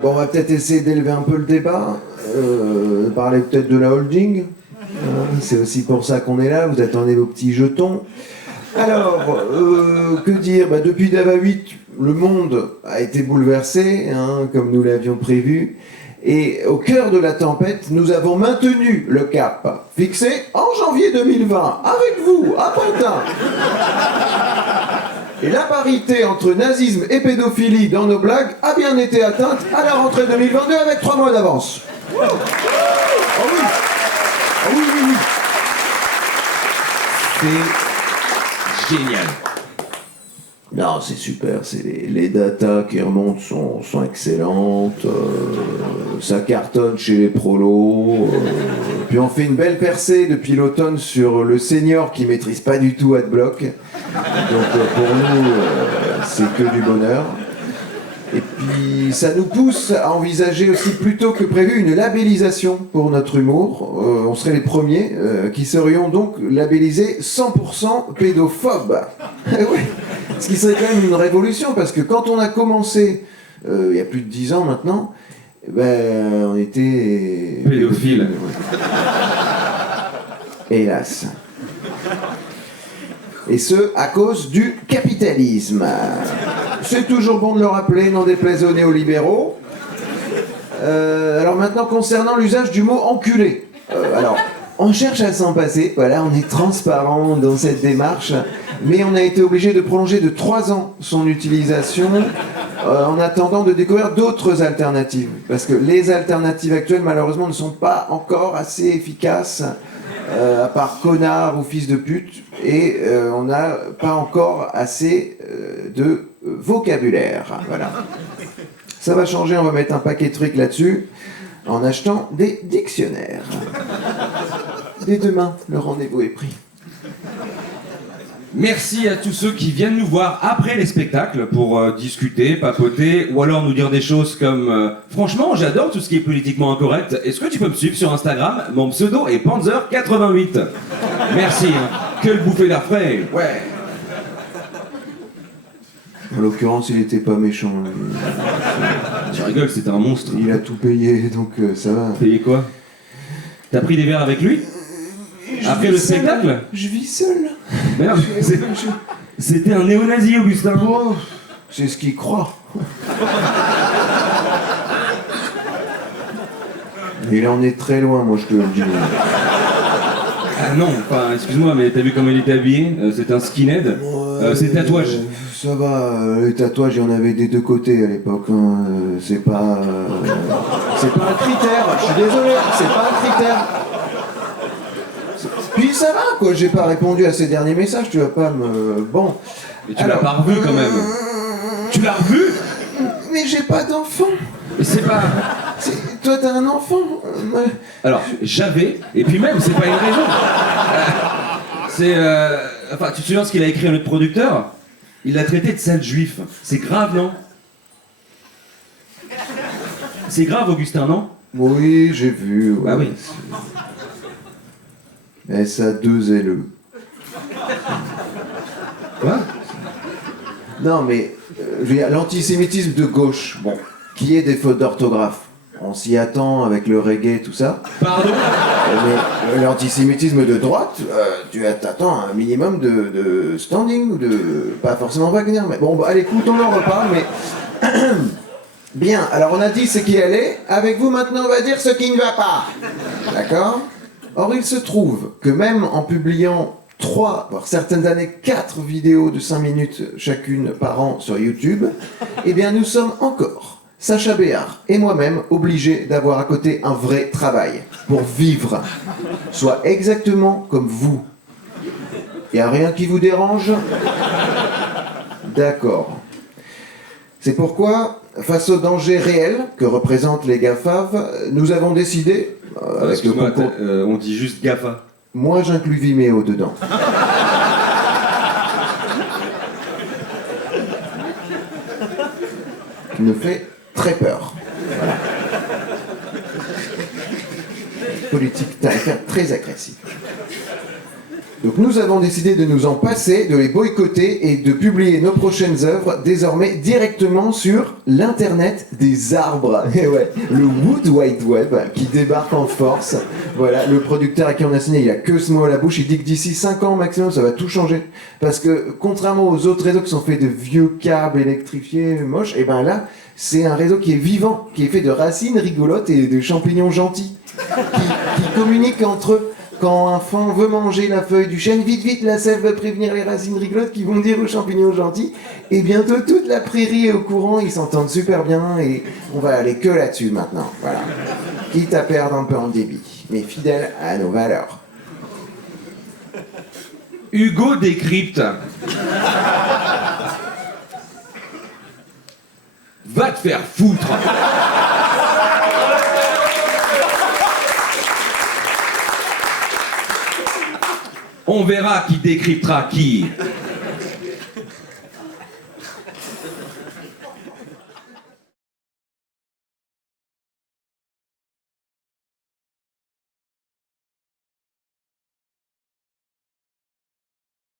Bon, on va peut-être essayer d'élever un peu le débat, parler peut-être de la holding. C'est aussi pour ça qu'on est là, vous attendez vos petits jetons. Alors, que dire, depuis Dava 8, le monde a été bouleversé, comme nous l'avions prévu. Et au cœur de la tempête, nous avons maintenu le cap fixé en janvier 2020, avec vous, à Pantin. Et la parité entre nazisme et pédophilie dans nos blagues a bien été atteinte à la rentrée 2022 avec 3 mois d'avance. Oh oui. Oh oui, oui, oui. C'est génial. Non, c'est super, c'est les datas qui remontent sont excellentes, ça cartonne chez les prolos, puis on fait une belle percée depuis l'automne sur le senior qui maîtrise pas du tout Adblock, donc pour nous c'est que du bonheur. Et puis ça nous pousse à envisager aussi plus tôt que prévu une labellisation pour notre humour. On serait les premiers qui serions donc labellisés 100% pédophobes. Ouais. Ce qui serait quand même une révolution, parce que quand on a commencé, il y a plus de 10 ans maintenant, on était... Pédophile. Hélas. Et ce, à cause du capitalisme. C'est toujours bon de le rappeler, n'en déplaise aux néolibéraux. Alors maintenant, concernant l'usage du mot enculé. Alors, on cherche à s'en passer, voilà, on est transparent dans cette démarche, mais on a été obligé de prolonger de 3 ans son utilisation en attendant de découvrir d'autres alternatives. Parce que les alternatives actuelles, malheureusement, ne sont pas encore assez efficaces, à part connard ou fils de pute, et on n'a pas encore assez de vocabulaire. Voilà. Ça va changer, on va mettre un paquet de trucs là-dessus en achetant des dictionnaires. Dès demain, le rendez-vous est pris. Merci à tous ceux qui viennent nous voir après les spectacles pour discuter, papoter, ou alors nous dire des choses comme franchement, j'adore tout ce qui est politiquement incorrect. Est-ce que tu peux me suivre sur Instagram? Mon pseudo est Panzer88. Merci. Quelle bouffée d'air frais. Ouais. En l'occurrence, il était pas méchant. Tu rigoles, c'était un monstre. Il a tout payé, donc ça va. Payé quoi? T'as pris des verres avec lui? Après le spectacle? Je vis seul. Merde, c'était un néo-nazi, Augustin. Oh, c'est ce qu'il croit. Il en est très loin, moi je te le dis. Ah non, enfin, excuse-moi, mais t'as vu comment il était habillé? C'est un skinhead. Ses tatouages. Ça va, les tatouages, il y en avait des deux côtés à l'époque. C'est pas un critère, je suis désolé, c'est pas un critère. Puis ça va, quoi, j'ai pas répondu à ces derniers messages, tu vas pas me... Bon. Mais tu l'as pas revu quand même. Tu l'as revu? Mais j'ai pas d'enfant. C'est pas... Toi t'as un enfant. Alors, j'avais, et puis même, c'est pas une raison. Enfin, tu te souviens ce qu'il a écrit à notre producteur? Il l'a traité de sale juif. C'est grave, non? C'est grave, Augustin, non? Oui, j'ai vu. Ouais. Bah oui. SA2LE. Quoi? Non, mais l'antisémitisme de gauche, bon, qui est des fautes d'orthographe. On s'y attend avec le reggae, tout ça. Pardon? Mais l'antisémitisme de droite, tu t'attends un minimum de standing, pas forcément Wagner, mais bon, allez, écoute, on en reparle, mais... Bien, alors on a dit ce qui allait, avec vous maintenant on va dire ce qui ne va pas. D'accord? Or il se trouve que même en publiant 3, voire certaines années 4 vidéos de 5 minutes chacune par an sur YouTube, eh bien nous sommes encore, Sacha Béard et moi-même, obligés d'avoir à côté un vrai travail pour vivre, soit exactement comme vous. Y a rien qui vous dérange? D'accord. C'est pourquoi, face au danger réel que représentent les GAFAV, nous avons décidé... avec le concours... on dit juste GAFA. Moi, j'inclus Vimeo dedans. Qui me fait très peur. Voilà. Politique tarifaire très agressive. Donc nous avons décidé de nous en passer, de les boycotter et de publier nos prochaines œuvres désormais directement sur l'internet des arbres. Et ouais, le Wood Wide Web qui débarque en force. Voilà, le producteur à qui on a signé, il a que ce mot à la bouche, il dit que d'ici 5 ans maximum ça va tout changer. Parce que contrairement aux autres réseaux qui sont faits de vieux câbles électrifiés moches, et ben là, c'est un réseau qui est vivant, qui est fait de racines rigolotes et de champignons gentils, qui communiquent entre eux. Quand un fan veut manger la feuille du chêne, vite vite la sève va prévenir les racines rigolotes qui vont dire aux champignons gentils. Et bientôt toute la prairie est au courant, ils s'entendent super bien et on va aller que là-dessus maintenant. Voilà. Quitte à perdre un peu en débit, mais fidèle à nos valeurs. Hugo décrypte. Va te faire foutre. On verra qui décryptera qui.